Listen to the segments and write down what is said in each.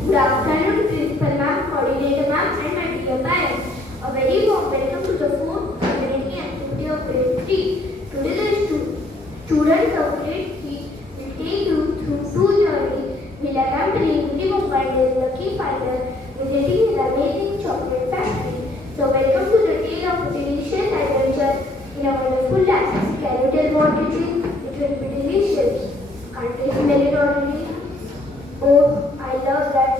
Good afternoon, Principal Ma'am, Coordinator Ma'am, and my dear parents. A very warm welcome to the fourth community activity of grade 3. Today the students of grade 3 will take you through two journeys. We'll attempt Reality Mumbai Lucky Finder visiting an amazing chocolate factory. So welcome to the tale of a delicious adventure in a wonderful land. Can you tell what it is? It will be delicious. Can't you smell it already? Oh, I love that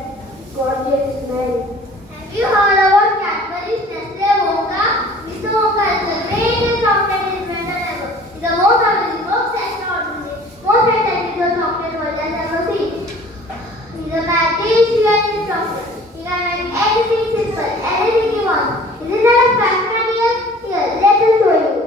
gorgeous smell. Have you heard about Cadbury's Nestle Wonka? Mr. Wonka is the greatest chocolate inventor ever. He's the most amazing, most extraordinary, most fantastic chocolate world has ever seen. He's a magic creative chocolate. He can make anything simple, anything you want. Isn't that a fact, my dear? Here, let us show you.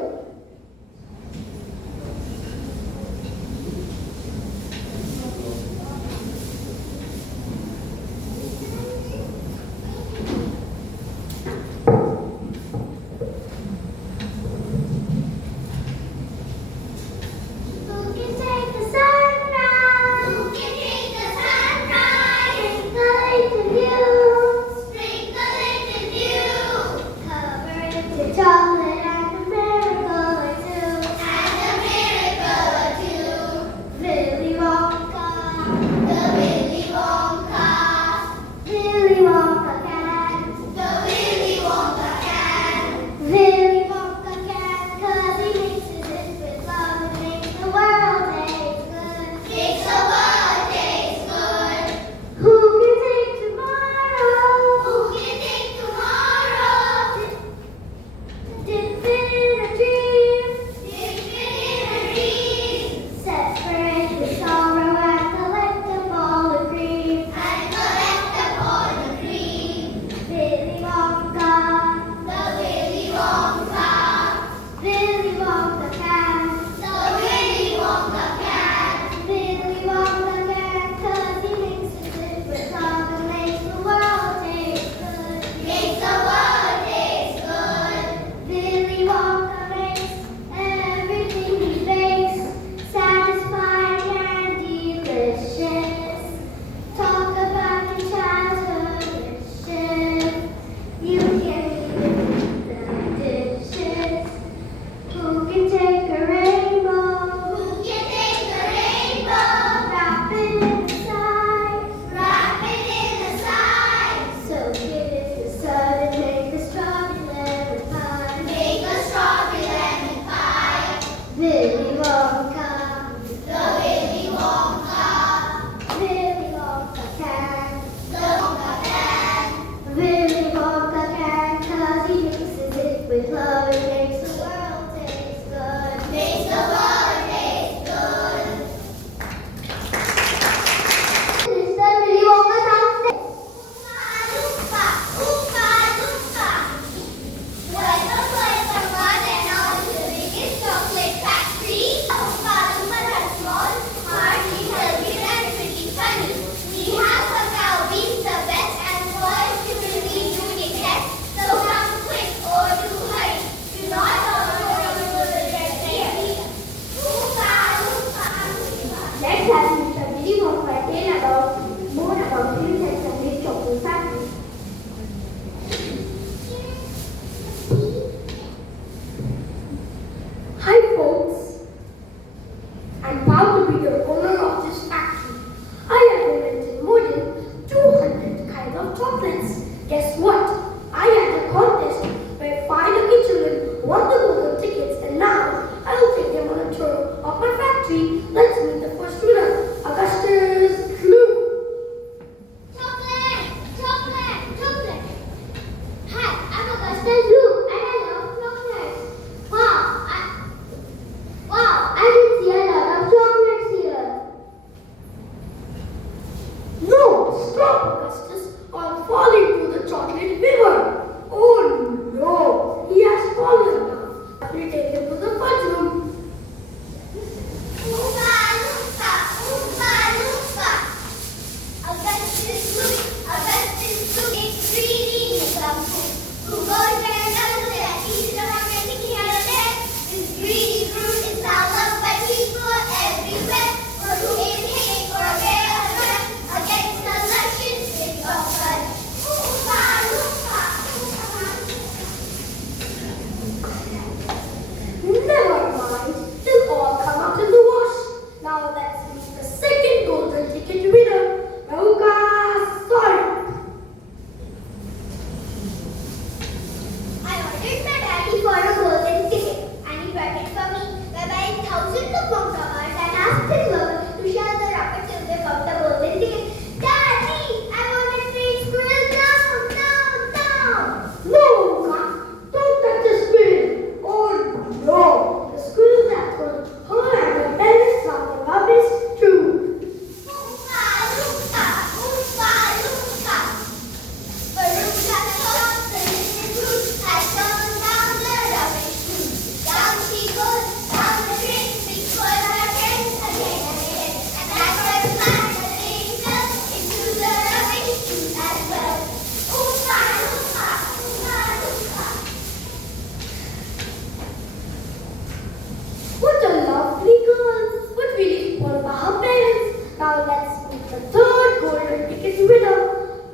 golden ticket winner,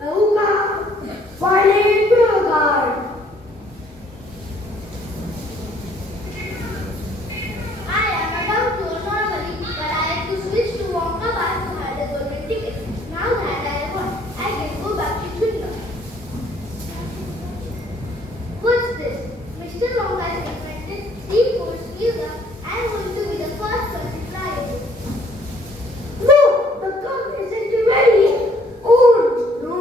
Nauka Violet Beauregard. I am a doctor normally, but I have to switch to Wonka bar to have the golden ticket. Now that I won, I can go back to Twitter. What's this? Mr. Wonka has invented 3-course pizza. I'm going to be the first one to try it. No, the cup isn't ready. Oh no,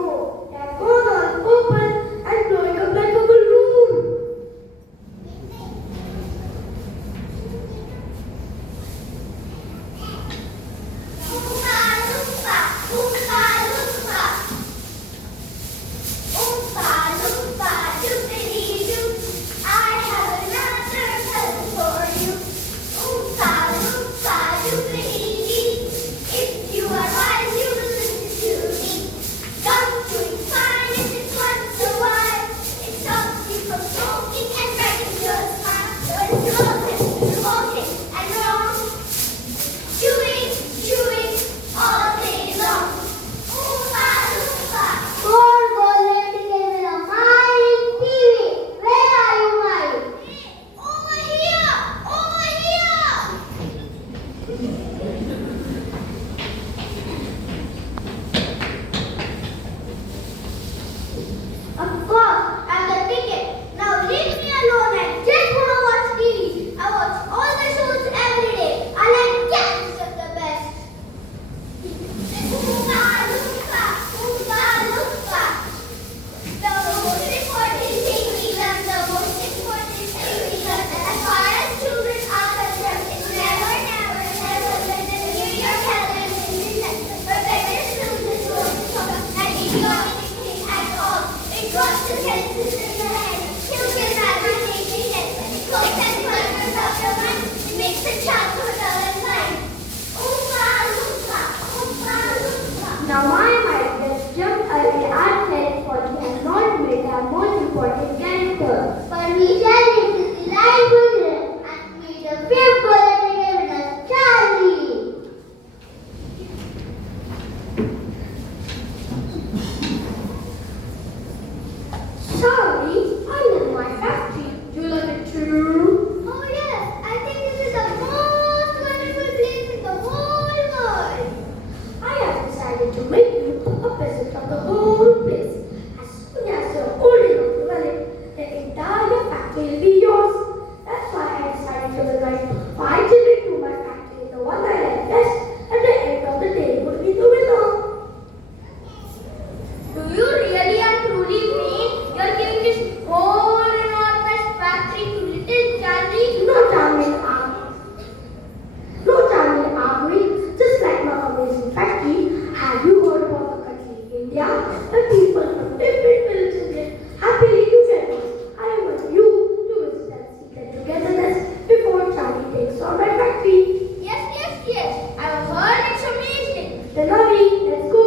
that gone all open and blowing up like a balloon. Oompa loompa, oompa loompa. Oompa loompa, doopity-doo. I have another present for you. Oompa loompa, doopity-dee. If you are wise, you will listen to me. Gum chewing fine if it's once a while. It stops you from smoking and brightens your smile. So it's walking and wrong. Chewing all day long. Oompa loompa. More golden ticket winner, Mike TV. Where are you, Mike? Over here. Over here. Of course, I'm the ticket. Now leave me alone. I just want to watch TV. I watch all the shows every day. I like cats just the best. Oompa loompa, oompa loompa. The most important thing we learn, the most important thing we learn, as far as children are concerned, is never, never, never let them hear your television. But better still this word talk and idiotic thing at all. It drops the senses in the head. Children imagination gets it close and corners of your mind. It makes the child fertile and blind. Oompa loompa, oompa loompa. Now my mind just jumped away and said for he has not made our most important character. But we shall live to see life children and meet the fifth golden ticket winner, Charlie. Sorry, I love my factory. Do you love it too? Oh yes, I think this is the most wonderful place in the whole world. I have decided to make you a present of the whole place. As soon as you're old enough to run it, the entire factory will be yours. That's why I decided to invite 5 children to my factory. The one I like best at the end of the day would be the winner. Do you really and truly mean you're giving this whole enormous factory to little Charlie? No Charlie arguing, just like my amazing factory. Have you heard about the country India? The people from different villages live happily together. I want you to visit and see their togetherness before Charlie takes on my factory. Yes. I've heard it's amazing. Then hurry, let's go.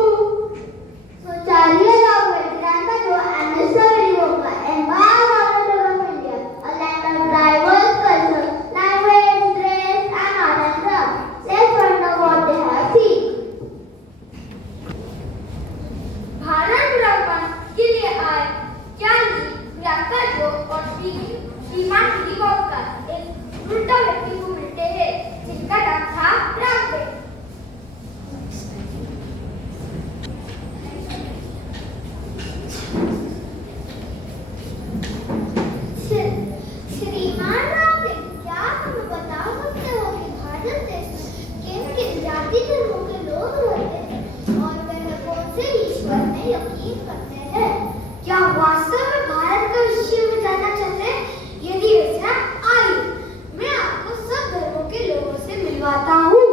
So Charlie along with Grandpa Joe and Mr. Willy Wonka embark on a tour of India, a land of diverse culture, language, dress, and art and craft. Let's find out what they have seen. Bharat भ्रमण के लिए आए Charlie, grandpa जो और श्रीमान Willy Wonka एक वृद्ध व्यक्ति को मिलते हैं जिनका नाम था रामदेव। श्रीमान रामदेव, क्या आप हमें बता सकते हो कि भारत देश में किन-किन जाति धर्मों के लोग रहते हैं और वह कौन से ईश्वर में यकीन करते हैं? क्या वास्तव में भारत का विषय में जानना चाहते हैं? यदि ऐसा आइए, मैं आपको सब धर्मों के लोगों से मिलवाता हूँ।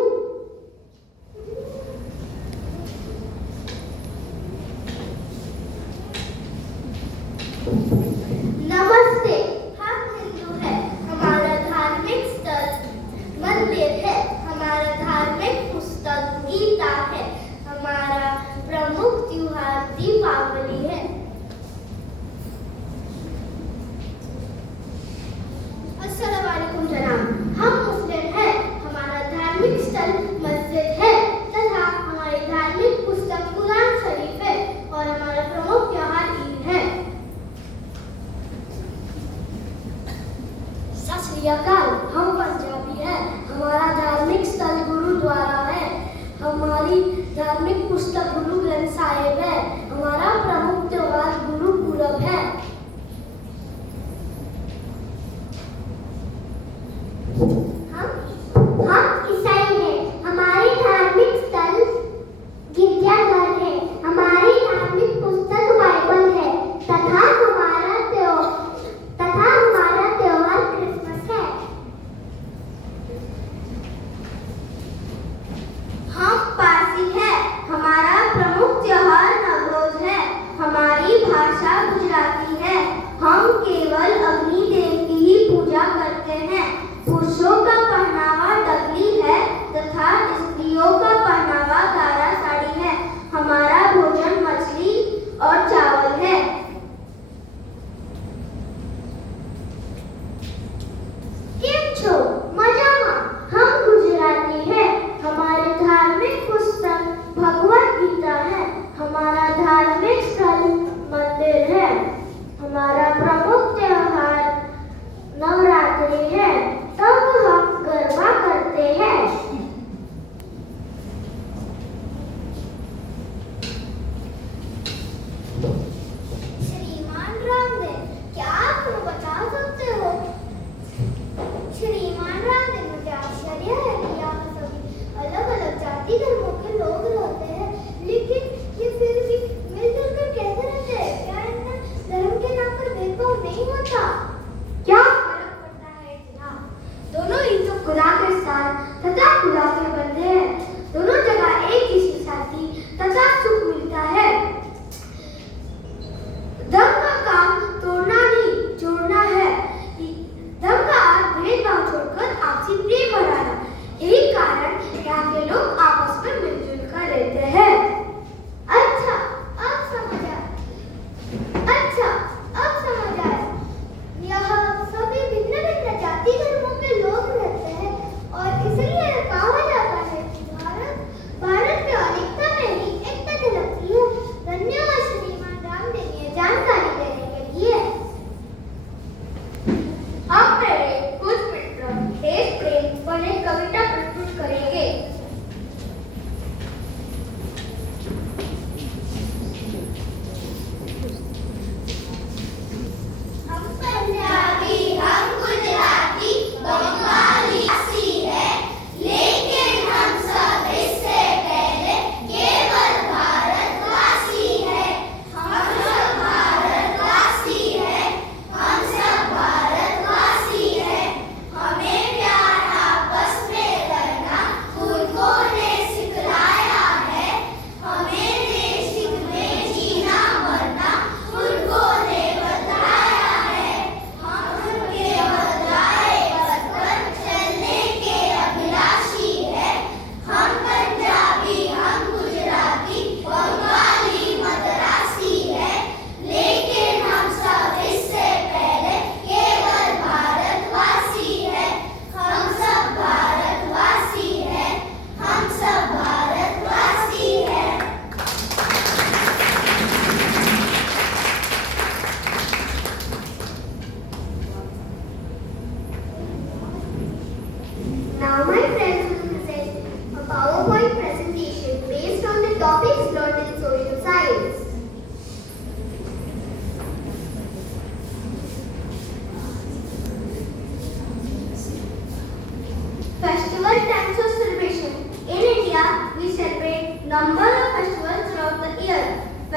नमस्ते, हम हिंदू हैं। हमारा धार्मिक स्थल मंदिर है। हमारा धार्मिक पुस्तक गीता है। हमारा प्रमुख त्योहार दीपावली है। अस्सलाम वालेकुम जनाब, हम मुस्लिम हैं। हमारा धार्मिक स्थल मस्जिद है तथा हमारी धार्मिक पुस्तक Quran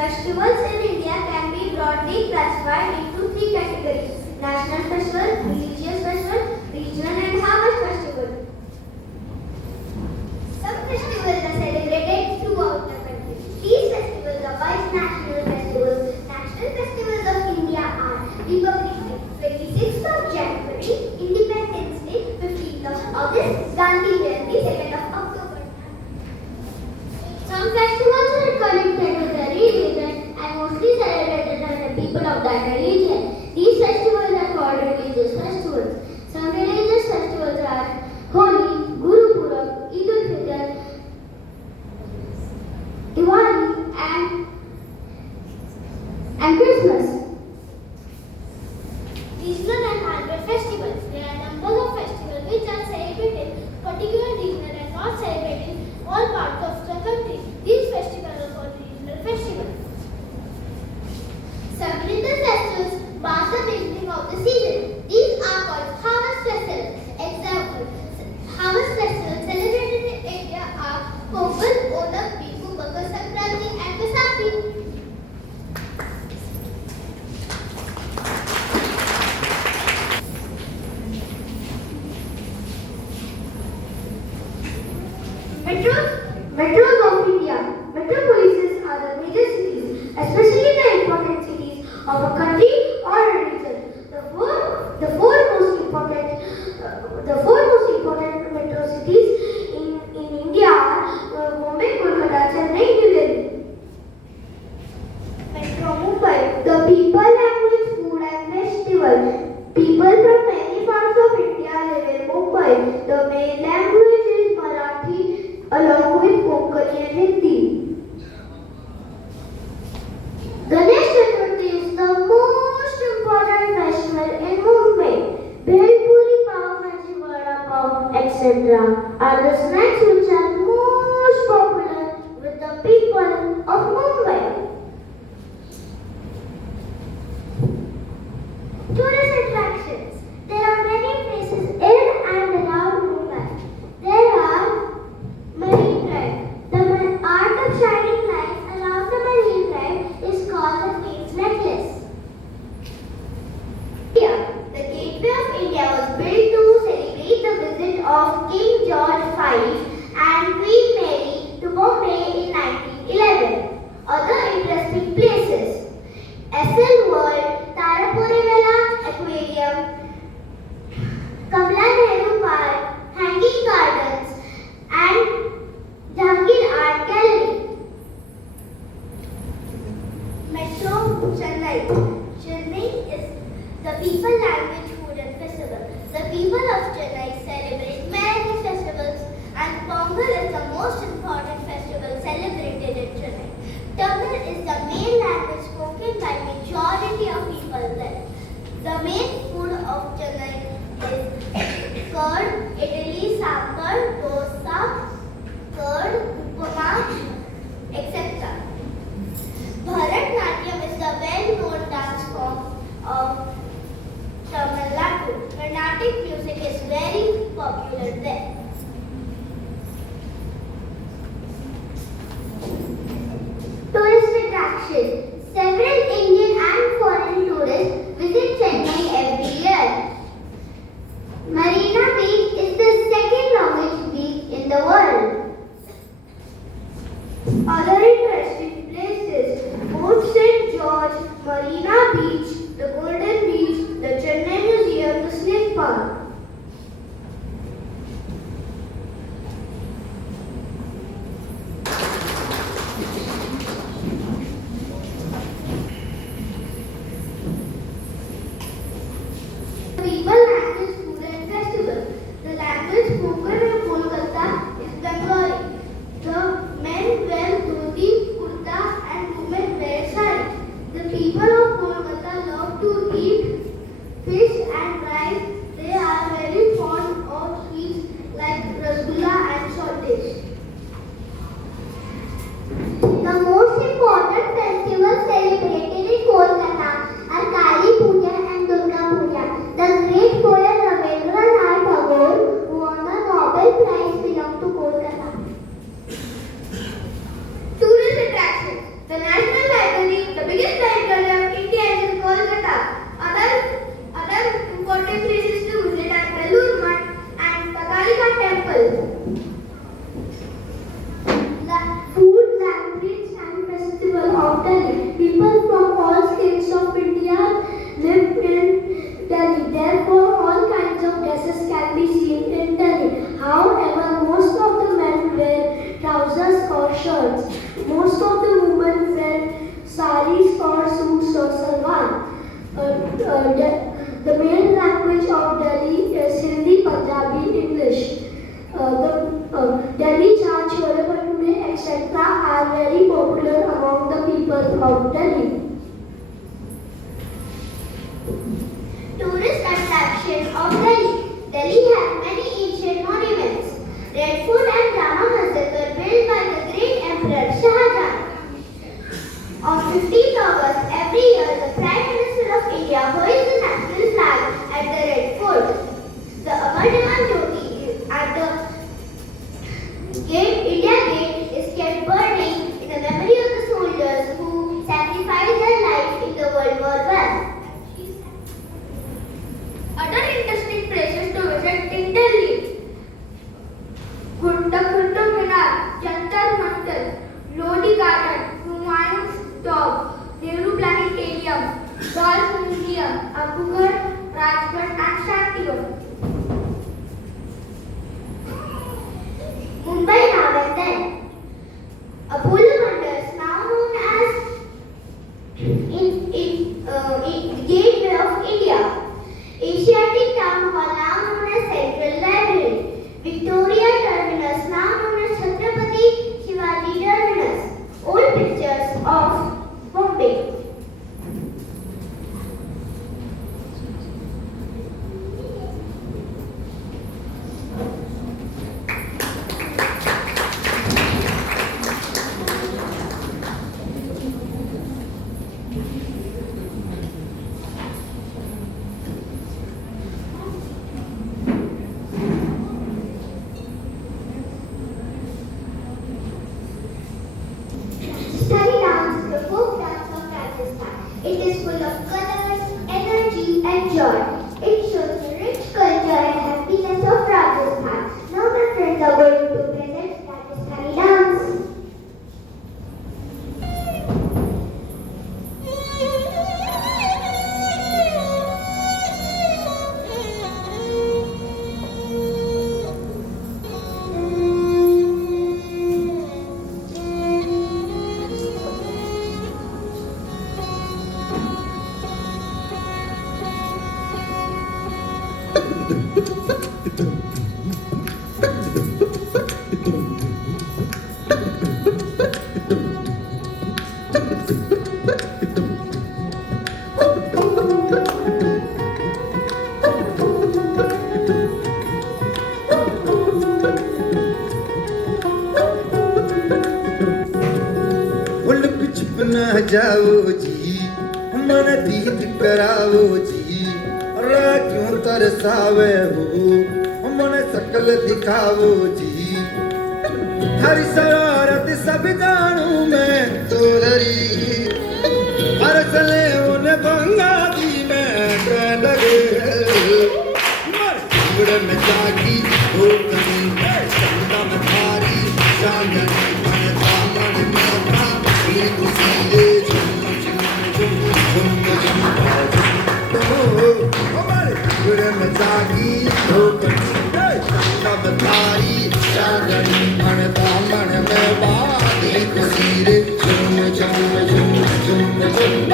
Festivals in India can be broadly classified into three categories: national festival, religious festival, regional and harvest festival. Some festivals are celebrated throughout the country. These festivals are called national festivals. National festivals of India are Republic Day, 26th of January, Independence Day, 15th of August, Gandhi Jayanti, 2nd of October. Some festivals are connected to the religion and mostly celebrated by the people of that religion. These festivals are called religious festivals. Some religious festivals are Holi, Guru Purab, Eid ul-Fitr, Diwali and Christmas. Regional and harvest festivals. There are numbers of festivals which are celebrated in particular region and not celebrated in all parts of the country. These festivals are called regional festivals. Some regional festivals mark the beginning of the season. These are called harvest festivals. Example: harvest festivals celebrated in India are Pongal, Onam, Bihu, Makar Sankranti, and Vaisakhi. Metros of India. Metropolises are the major cities, especially the important cities of a country or a region. The four most important metro cities in India are Bombay, Kolkata, Chennai, New Delhi. Metro Mumbai. The people, language, food and festival. People from many parts of India live in Mumbai. The main language is Marathi along with Konkani and Hindi. Ganesh Chaturthi is the most important festival in Mumbai. Bhel Puri, Pav Bhaji, Vada Pav, etc. are the snacks which are most popular with the people of Mumbai. Tourist attractions. There are many places in and around Mumbai. There are Marine Drive. The art of shining lights around the Marine Drive is called the Queen's Necklace. India. The Gateway of India was built to celebrate the visit of King George V and Queen Mary to Bombay in 1911. Other interesting places: SL World, Tarapore Vela Aquarium, Kamala Nehru Park, Hanging Gardens, and Jahangir Art Gallery. Metro Chennai. Chennai is the people, language, food and festival. The people of Chennai celebrate many festivals and Pongal is the most important festival celebrated in Chennai. Tamil is the main language spoken by majority of people there. The main food of Chennai is curd, idli, sambar, dosa, curd, upama, etc. Bharatnatyam is the well-known dance form of Tamil Nadu. Carnatic music is very popular there. Tourist attraction. Several Indian and foreign tourists visit Chennai every year. Marina Beach is the second longest beach in the world. Other interesting places: Fort St. George, Marina Beach, the Golden Beach, the Chennai Museum, the Snake Park. People, language, food and festival. The language spoken in Kolkata is Bengali. The men wear dhoti, kurta and women wear sari. The people of Kolkata love to eat fish and rice. They are very fond of sweets like rasgulla and saltish. The most important festivals celebrated in Kolkata are Kali Puja and Durga Puja. The great poet Rabindranath Tagore, who won the Nobel Prize, belonged to Kolkata. Tourist attractions. The National Library Delhi. People from all states of India live in Delhi. Therefore, all kinds of dresses can be seen in Delhi. However, most of the men wear trousers or shirts. Most of the women wear saris or suits or salwar. The main language of Delhi is Hindi, Punjabi, English. Delhi chaat, chole bhature, etc. are very popular among the people of Delhi. Tourist attraction of Delhi. Delhi has many ancient monuments. Red Fort and Jama Masjid were built by the great Emperor Shah Jahan. On 15th August every year, the Prime Minister of India hoists the national flag at the Red Fort. The Amar Jawan Jyoti at the India Gate is kept burning in the memory of the soldiers who sacrificed their lives in the World War I. Other interesting places to visit in Delhi: Qutub Minar, Jantar Mantar, Lodi Garden, Humayun's Tomb, Nehru Planetarium, Dolls Museum, Abugarh, Rajgarh and Shantigarh. Mumbai now and then. Apollo Wonders, now known as Gateway of India. Asiatic Town Hall, now known as Central Library. Victoria Terminus, now known as Chhatrapati Shivaji Terminus. Old pictures of Bombay. Study dance is the folk dance of Rajasthan. It is full of colors, energy and joy. It shows the rich culture and happiness of Rajasthan. Now my friends are going to present Rajasthani dance. जाओ जी मन दीद कराओ जी क्यों तरसावे हो मन सकल दिखाओ जी हरी शरारत सब जानू मैं तोरी हर चले उन बंगा दी मैं लगे मर में जागी हो कहीं संगम थारी चांदनी मन दामन में भागी कुसीले में जागी हो कहीं संगम थारी चांदनी मन दामन में भागी कुसीले झुम झुम झुम झुम झुम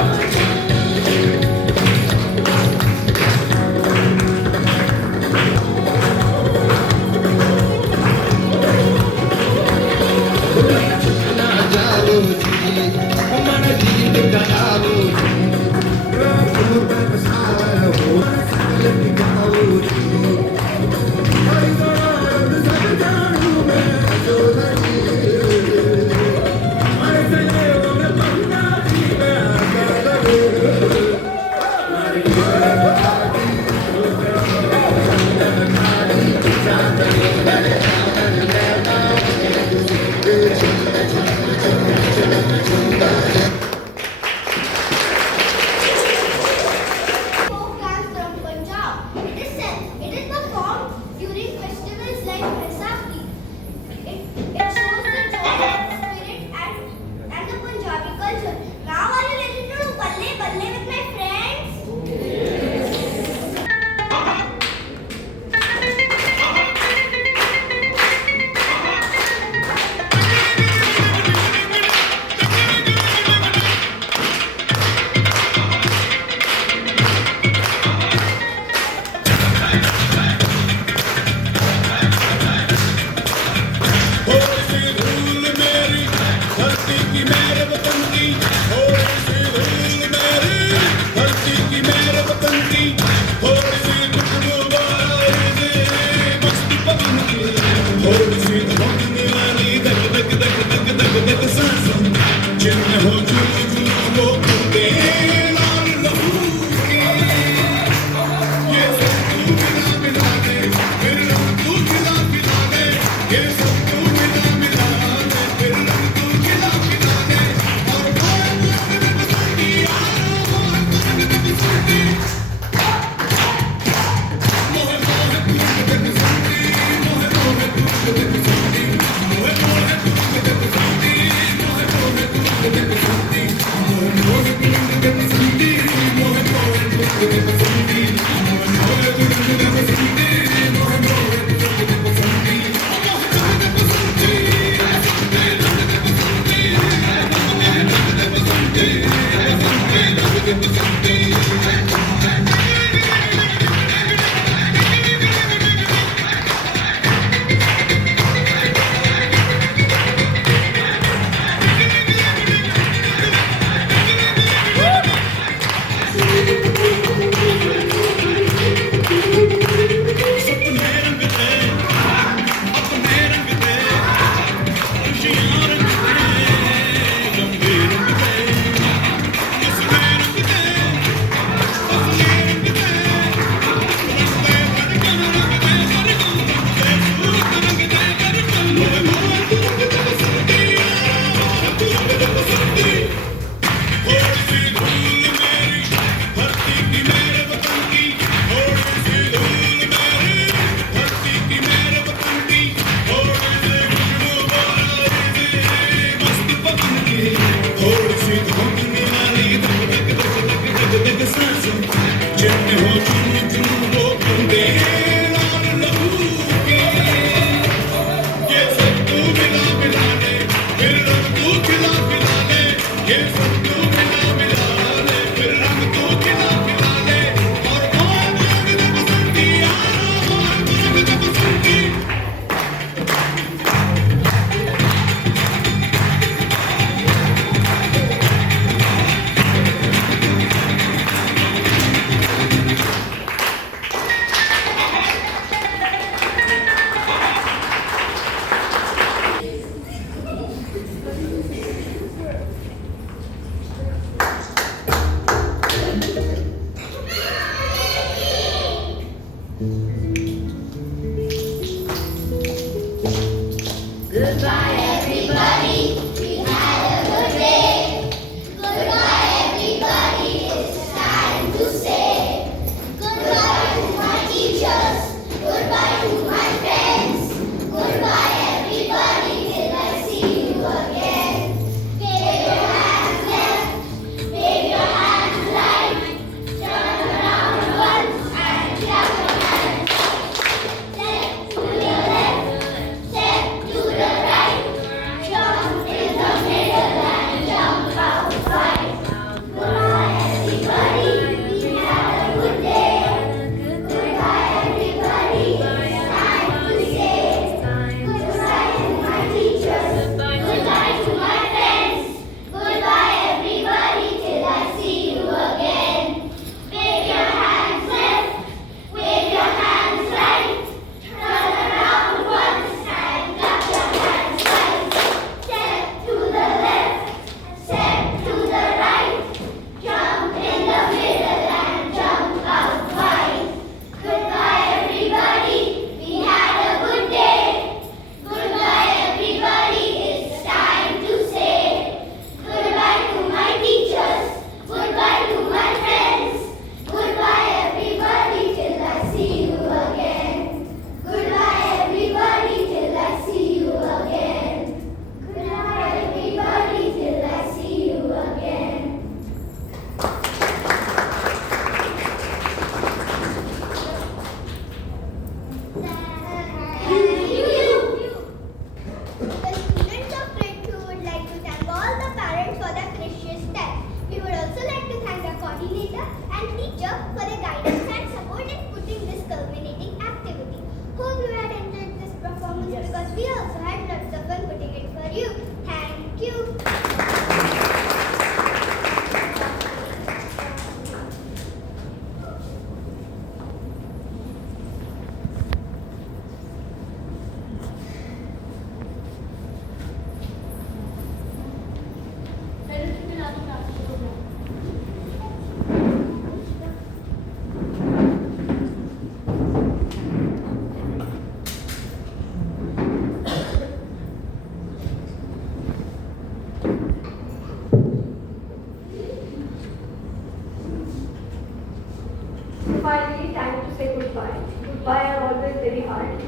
Finally, time to say goodbye. Goodbye are always very hard.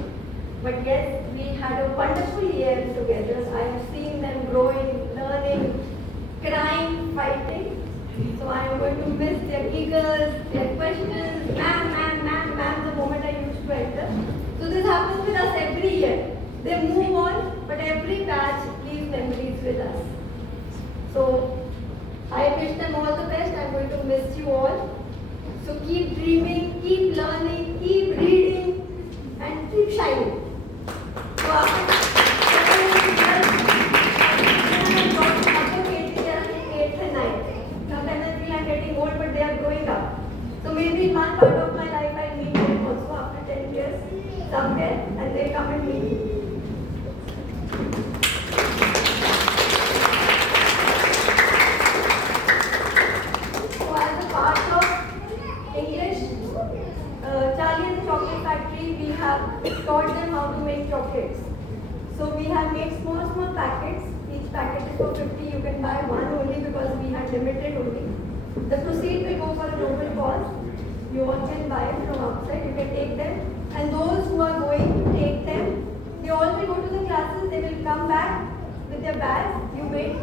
But yes, we had a wonderful year together. I have seen them growing, learning, crying, fighting. So I am going to miss their giggles, their questions, ma'am, the moment I used to enter. So this happens with us every year. They move on, but every batch leaves memories with us. So I wish them all the best. I'm going to miss you all. So keep dreaming, keep learning, keep reading, and keep shining. So after I'm getting old, but they are growing up. So maybe in one part of my life I meet them also after 10 years somewhere, and they come and meet me. So as a part of English, Charlie and the Chocolate Factory, we have taught them how to make chocolates. So we have made small packets. Each packet is for 50. You can buy one only because we had limited only. The proceeds will go for a noble cause. You all can buy it from outside. You can take them. And those who are going to take them, they all will go to the classes. They will come back with their bags. You wait